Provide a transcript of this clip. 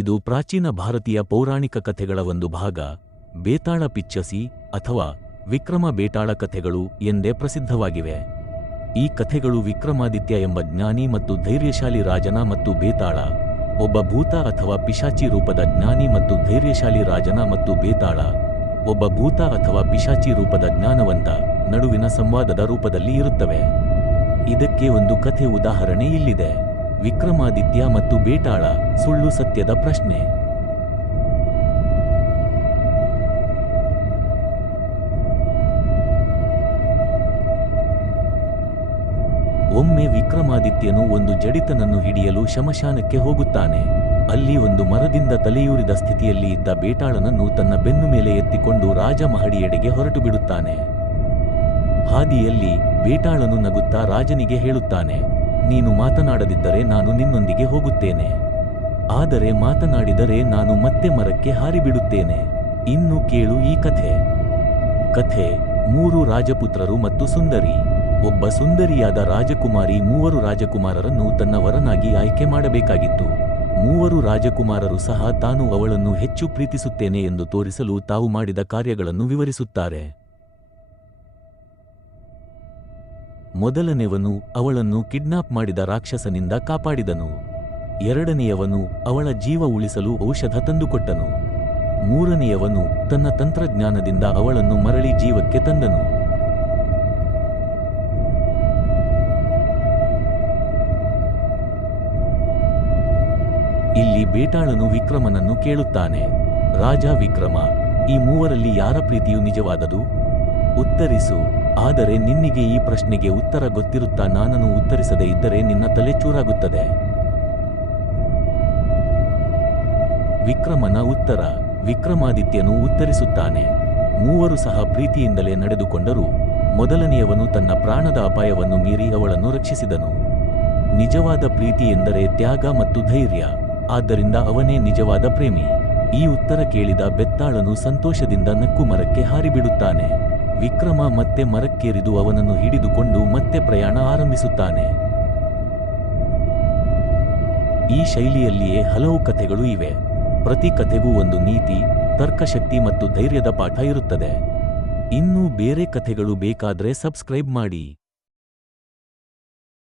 ಇದು ಪ್ರಾಚೀನ ಭಾರತೀಯ ಪೌರಾಣಿಕ ಕಥೆಗಳ ಒಂದು ಭಾಗ. ಬೇತಾಳ ಪಿಚ್ಚಸಿ ಅಥವಾ ವಿಕ್ರಮ ಬೇತಾಳ ಕಥೆಗಳು ಎಂದೇ ಪ್ರಸಿದ್ಧವಾಗಿವೆ. ಈ ಕಥೆಗಳು ವಿಕ್ರಮಾದಿತ್ಯ ಎಂಬ ಜ್ಞಾನಿ ಮತ್ತು ಧೈರ್ಯಶಾಲಿ ರಾಜನ ಮತ್ತು ಬೇತಾಳ, ಒಬ್ಬ ಭೂತ ಅಥವಾ ಪಿಶಾಚಿ ರೂಪದ ಜ್ಞಾನಿ ಮತ್ತು ಧೈರ್ಯಶಾಲಿ ರಾಜನ ಮತ್ತು ಬೇತಾಳ, ಒಬ್ಬ ಭೂತ ಅಥವಾ ಪಿಶಾಚಿ ರೂಪದ ಜ್ಞಾನವಂತ ನಡುವಿನ ಸಂವಾದದ ರೂಪದಲ್ಲಿ ಇರುತ್ತವೆ. ಇದಕ್ಕೆ ಒಂದು ಕಥೆ ಉದಾಹರಣೆ ಇಲ್ಲಿದೆ. ವಿಕ್ರಮಾದಿತ್ಯ ಮತ್ತು ಬೇಟಾಳ ಸುಳ್ಳು ಸತ್ಯದ ಪ್ರಶ್ನೆ. ಒಮ್ಮೆ ವಿಕ್ರಮಾದಿತ್ಯನು ಒಂದು ಜಡಿತನನ್ನು ಹಿಡಿಯಲು ಶಮಶಾನಕ್ಕೆ ಹೋಗುತ್ತಾನೆ. ಅಲ್ಲಿ ಒಂದು ಮರದಿಂದ ತಲೆಯೂರಿದ ಸ್ಥಿತಿಯಲ್ಲಿ ಇದ್ದ ಬೇಟಾಳನನ್ನು ತನ್ನ ಬೆನ್ನು ಮೇಲೆ ಎತ್ತಿಕೊಂಡು ರಾಜಮಹಡಿಯೆಡೆಗೆ ಹೊರಟು ಬಿಡುತ್ತಾನೆ ಹಾದಿಯಲ್ಲಿ ಬೇಟಾಳನು ನಗುತ್ತಾ ರಾಜನಿಗೆ ಹೇಳುತ್ತಾನೆ ನೀನು ಮಾತನಾಡದಿದ್ದರೆ ನಾನು ನಿನ್ನೊಂದಿಗೆ ಹೋಗುತ್ತೇನೆ. ಆದರೆ ಮಾತನಾಡಿದರೆ ನಾನು ಮತ್ತೆ ಮರಕ್ಕೆ ಹಾರಿಬಿಡುತ್ತೇನೆ. ಇನ್ನು ಕೇಳು ಈ ಕಥೆ. ಕಥೆ, ಮೂರು ರಾಜಪುತ್ರರು ಮತ್ತು ಸುಂದರಿ. ಒಬ್ಬ ಸುಂದರಿಯಾದ ರಾಜಕುಮಾರಿ ಮೂವರು ರಾಜಕುಮಾರರನ್ನು ತನ್ನ ವರನಾಗಿ ಆಯ್ಕೆ ಮಾಡಬೇಕಾಗಿತ್ತು. ಮೂವರು ರಾಜಕುಮಾರರು ಸಹ ತಾನು ಅವಳನ್ನು ಹೆಚ್ಚು ಪ್ರೀತಿಸುತ್ತೇನೆ ಎಂದು ತೋರಿಸಲು ತಾವು ಮಾಡಿದ ಕಾರ್ಯಗಳನ್ನು ವಿವರಿಸುತ್ತಾರೆ. ಮೊದಲನೆಯವನು ಅವಳನ್ನು ಕಿಡ್ನಾಪ್ ಮಾಡಿದ ರಾಕ್ಷಸನಿಂದ ಕಾಪಾಡಿದನು. ಎರಡನೆಯವನು ಅವಳ ಜೀವ ಉಳಿಸಲು ಔಷಧ ತಂದುಕೊಟ್ಟನು. ಮೂರನೆಯವನು ತನ್ನ ತಂತ್ರಜ್ಞಾನದಿಂದ ಅವಳನ್ನು ಮರಳಿ ಜೀವಕ್ಕೆ ತಂದನು. ಇಲ್ಲಿ ಬೇಟಾಳನು ವಿಕ್ರಮನನ್ನು ಕೇಳುತ್ತಾನೆ. ರಾಜ ವಿಕ್ರಮ, ಈ ಮೂವರಲ್ಲಿ ಯಾರ ಪ್ರೀತಿಯು ನಿಜವಾದದು? ಉತ್ತರಿಸು. ಆದರೆ ನಿನ್ನಿಗೆ ಈ ಪ್ರಶ್ನೆಗೆ ಉತ್ತರ ಗೊತ್ತಿರುತ್ತಾ ನಾನನ್ನು ಉತ್ತರಿಸದೇ ಇದ್ದರೆ ನಿನ್ನ ತಲೆ ಚೂರಾಗುತ್ತದೆ. ವಿಕ್ರಮನ ಉತ್ತರ, ವಿಕ್ರಮಾದಿತ್ಯನು ಉತ್ತರಿಸುತ್ತಾನೆ. ಮೂವರು ಸಹ ಪ್ರೀತಿಯಿಂದಲೇ ನಡೆದುಕೊಂಡರು. ಮೊದಲನೆಯವನು ತನ್ನ ಪ್ರಾಣದ ಅಪಾಯವನ್ನು ಮೀರಿ ಅವಳನ್ನು ರಕ್ಷಿಸಿದನು. ನಿಜವಾದ ಪ್ರೀತಿ ಎಂದರೆ ತ್ಯಾಗ ಮತ್ತು ಧೈರ್ಯ. ಆದ್ದರಿಂದ ಅವನೇ ನಿಜವಾದ ಪ್ರೇಮಿ. ಈ ಉತ್ತರ ಕೇಳಿದ ಬೆತ್ತಾಳನು ಸಂತೋಷದಿಂದ ನಕ್ಕು ಮರಕ್ಕೆ ಹಾರಿಬಿಡುತ್ತಾನೆ. ವಿಕ್ರಮ ಮತ್ತೆ ಮರಕ್ಕೇರಿದು ಅವನನ್ನು ಹಿಡಿದುಕೊಂಡು ಮತ್ತೆ ಪ್ರಯಾಣ ಆರಂಭಿಸುತ್ತಾನೆ. ಈ ಶೈಲಿಯಲ್ಲಿಯೇ ಹಲವು ಕಥೆಗಳು ಇವೆ. ಪ್ರತಿ ಕಥೆಗೂ ಒಂದು ನೀತಿ, ತರ್ಕಶಕ್ತಿ ಮತ್ತು ಧೈರ್ಯದ ಪಾಠ ಇರುತ್ತದೆ. ಇನ್ನೂ ಬೇರೆ ಕಥೆಗಳು ಬೇಕಾದ್ರೆ ಸಬ್ಸ್ಕ್ರೈಬ್ ಮಾಡಿ.